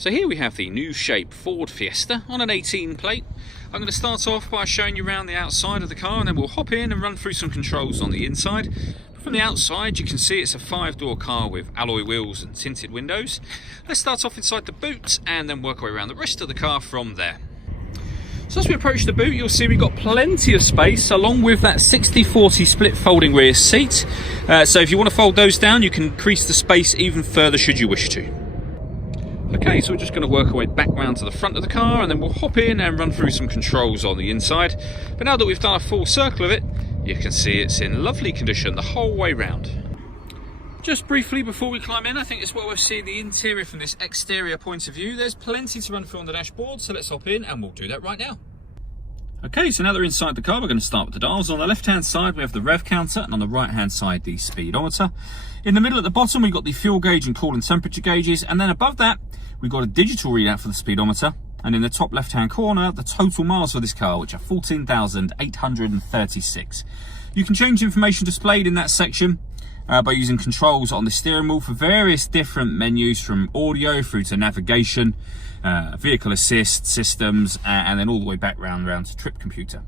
So here we have the new shape Ford Fiesta on an 18 plate. I'm going to start off by showing you around the outside of the car, and then we'll hop in and run through some controls on the inside. From the outside you can see it's a 5-door car with alloy wheels and tinted windows. Let's start off inside the boot and then work our way around the rest of the car from there. So as we approach the boot, you'll see we've got plenty of space along with that 60/40 split folding rear seat. So if you want to fold those down, you can increase the space even further should you wish to. Okay, so we're just going to work our way back round to the front of the car, and then we'll hop in and run through some controls on the inside. But now that we've done a full circle of it, you can see it's in lovely condition the whole way round. Just briefly before we climb in, I think it's well worth seeing the interior from this exterior point of view. There's plenty to run through on the dashboard, so let's hop in and we'll do that right now. Okay, so now that we're inside the car, we're going to start with the dials. On the left-hand side, we have the rev counter, and on the right-hand side, the speedometer. In the middle at the bottom, we've got the fuel gauge and coolant temperature gauges, and then above that, we've got a digital readout for the speedometer, and in the top left-hand corner, the total miles for this car, which are 14,836. You can change the information displayed in that section by using controls on the steering wheel for various different menus, from audio through to navigation, vehicle assist systems, and then all the way back round to trip computer.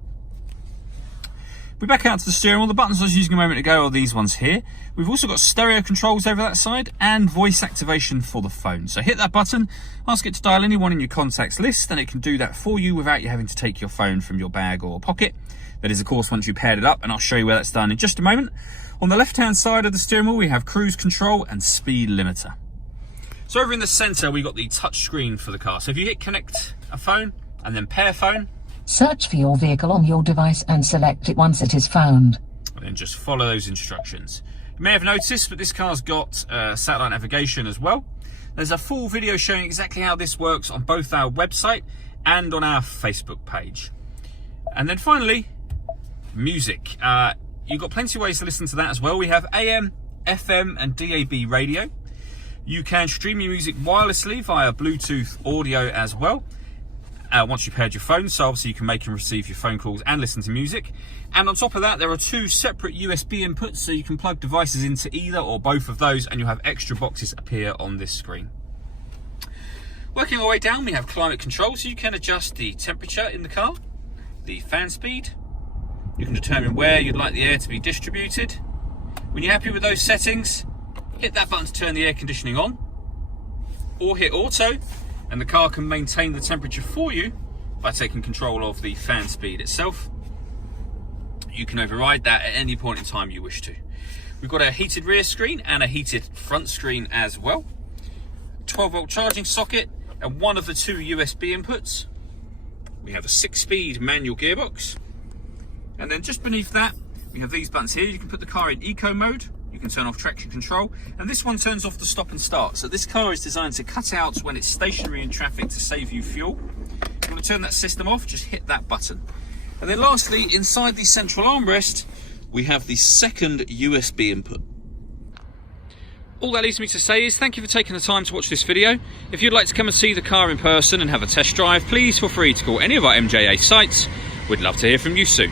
We're back out to the steering wheel. The buttons I was using a moment ago are these ones here. We've also got stereo controls over that side and voice activation for the phone. So hit that button, ask it to dial anyone in your contacts list, and it can do that for you without you having to take your phone from your bag or pocket. That is, of course, once you've paired it up, and I'll show you where that's done in just a moment. On the left-hand side of the steering wheel, we have cruise control and speed limiter. So over in the center, we've got the touch screen for the car. So if you hit connect a phone and then pair phone, search for your vehicle on your device and select it once it is found. And then just follow those instructions. You may have noticed, but this car's got satellite navigation as well. There's a full video showing exactly how this works on both our website and on our Facebook page. And then finally, music. You've got plenty of ways to listen to that as well. We have AM, FM and DAB radio. You can stream your music wirelessly via Bluetooth audio as well. Once you've paired your phone, so obviously you can make and receive your phone calls and listen to music. And on top of that, there are 2 separate USB inputs, so you can plug devices into either or both of those, and you'll have extra boxes appear on this screen. Working our way down, we have climate control, so you can adjust the temperature in the car, the fan speed. You can determine where you'd like the air to be distributed. When you're happy with those settings, hit that button to turn the air conditioning on, or hit auto, and the car can maintain the temperature for you by taking control of the fan speed itself. You can override that at any point in time you wish to. We've got a heated rear screen and a heated front screen as well. 12-volt charging socket and one of the 2 USB inputs. We have a 6-speed manual gearbox. And then just beneath that, we have these buttons here. You can put the car in eco mode. You can turn off traction control, and this one turns off the stop and start. So this car is designed to cut out when it's stationary in traffic to save you fuel. If you want to turn that system off, just hit that button. And then lastly, inside the central armrest, we have the 2nd USB input. All that leaves me to say is thank you for taking the time to watch this video. If you'd like to come and see the car in person and have a test drive, please feel free to call any of our MJA sites. We'd love to hear from you soon.